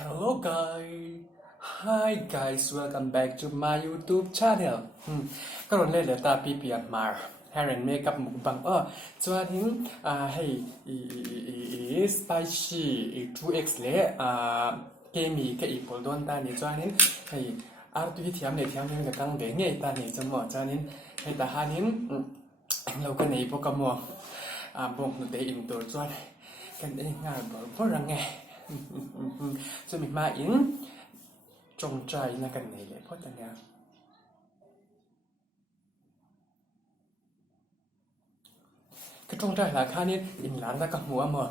Hello guys, hi guys, welcome back to my YouTube channel. ก็รอนเล่นเลยตาปีเปียกมาให้เรนเมกับหมูบังจวนทิ้งให้spicy 2x เลยเกมีกับอีกผลต้นตาเนี่ยจวนทิ้งให้อาร์ตุวิธีทำเนี่ยที่ทำกับกังเบงเนี่ยตาเนี่ยจะหมดจวนทิ้งให้ตาหานิ้งเราก็ในพวกกมบ่งเตอินตัวจวนกันได้ง่ายบอกเพราะรังไงจะมีมาอินจงใจนะกันไหนเลยเพราะจังเนี้ยก็จงใจราคานี้อินล้านแล้วก็หัวหมด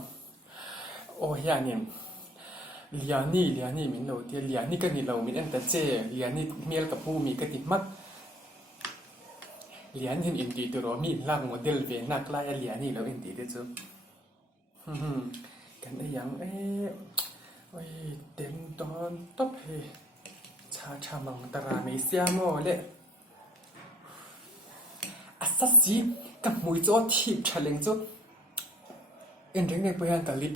โอ้ยเนี่ยเลียนี่มินเราเดียเลียนี่ก็นี่เรามินอันแต่เจเลียนี่เมียลกับผู้มีก็ติดมักเลียนี่อินดีตัวเรามีล่างโมเดลเวนักไล่เลียนี่เราอินดีได้จ้ะกันได้ยังโอ้ยเต็มตอนตบเฮชามังตราไม่เสียโมเลยอาศัยสิกับมวยโจ้ทีบชาเลนจ์เอ็นเรื่องในพยานกับลิป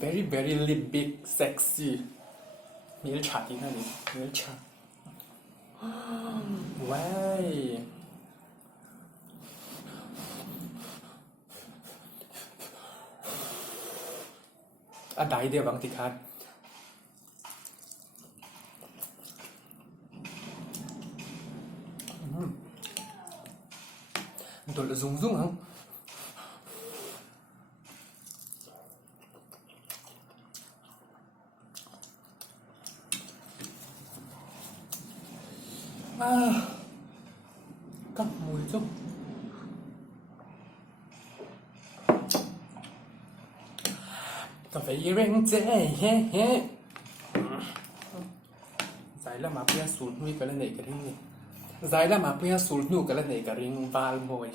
very very lip big sexy มีรสชาติที่นั่นนี่มีรสชาติว้ายอะไรเดียวบางทีคัดตัวละซุ่งฮะกับมวยจุ๊บกาแฟเร่งเจ๊เฮ้ใส่ละมาเพื่อสูตรนุ้ยกันแล้วไหนกันนี่ใส่ละมาเพื่อสูตรนุ้ยกันแล้วไหนกันริงวาลโมย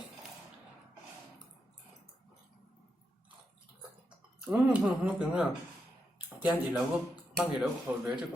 ถึงอ่ะแกนอีกแล้วก็บ้างอีกแล้วเขาเลยจุ๊บ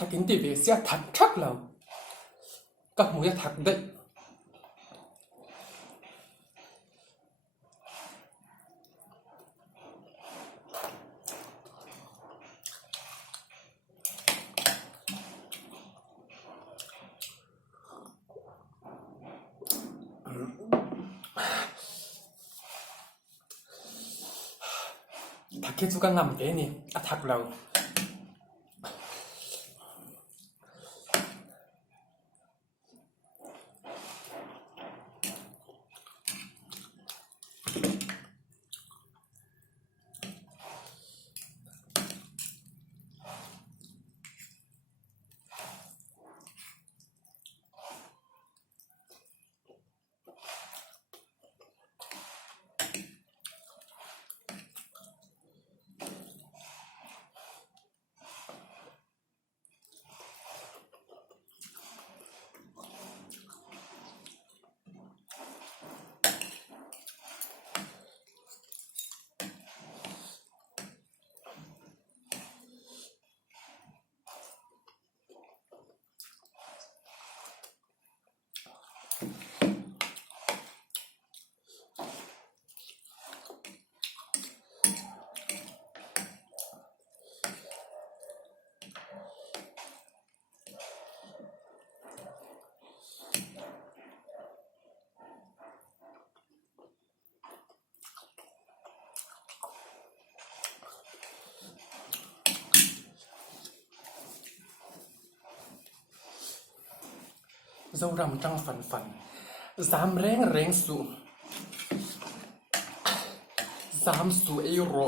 ถ้ากินตีเวเสียถักชักเราก็หมูจะถักได้ถักแค่จุกงามเด้นี่ถักเราเรารำจังฝันสามแรงสู 3 euro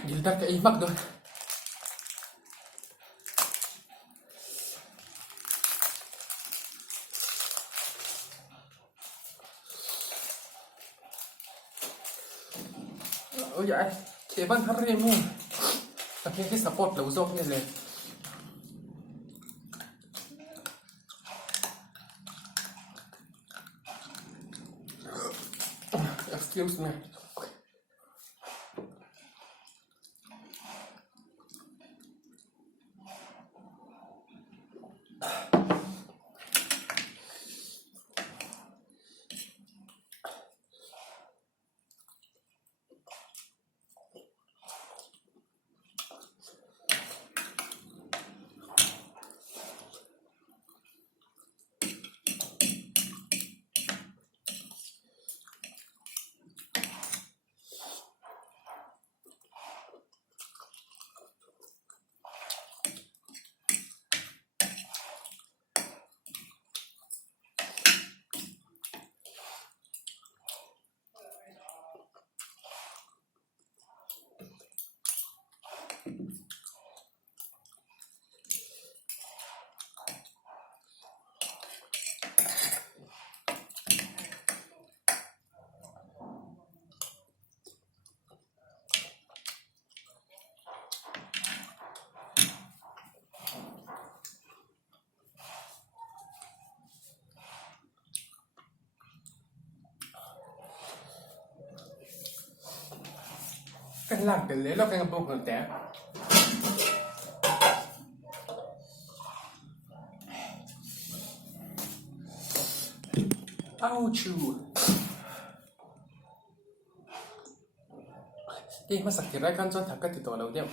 Gildar ka imak doon. Ôi dạ, chế ban thắt rê mu. Tập cái support lâu dốc như này. Excuse me. Cái làm cái lấy nó cái bông hở té. Ouch. Cái mà sakit ra kan chon thak ti to lo deu.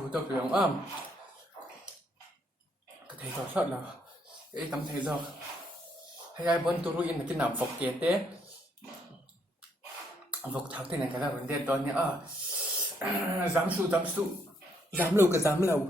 Buổi tập luyện cái thầy trò sợ là cái tấm thầy trò hay ai muốn tôi in là cái nào phục kế tế phục tháo thế này cái là vấn đề to nhá dám su dám lâu cái dám lâu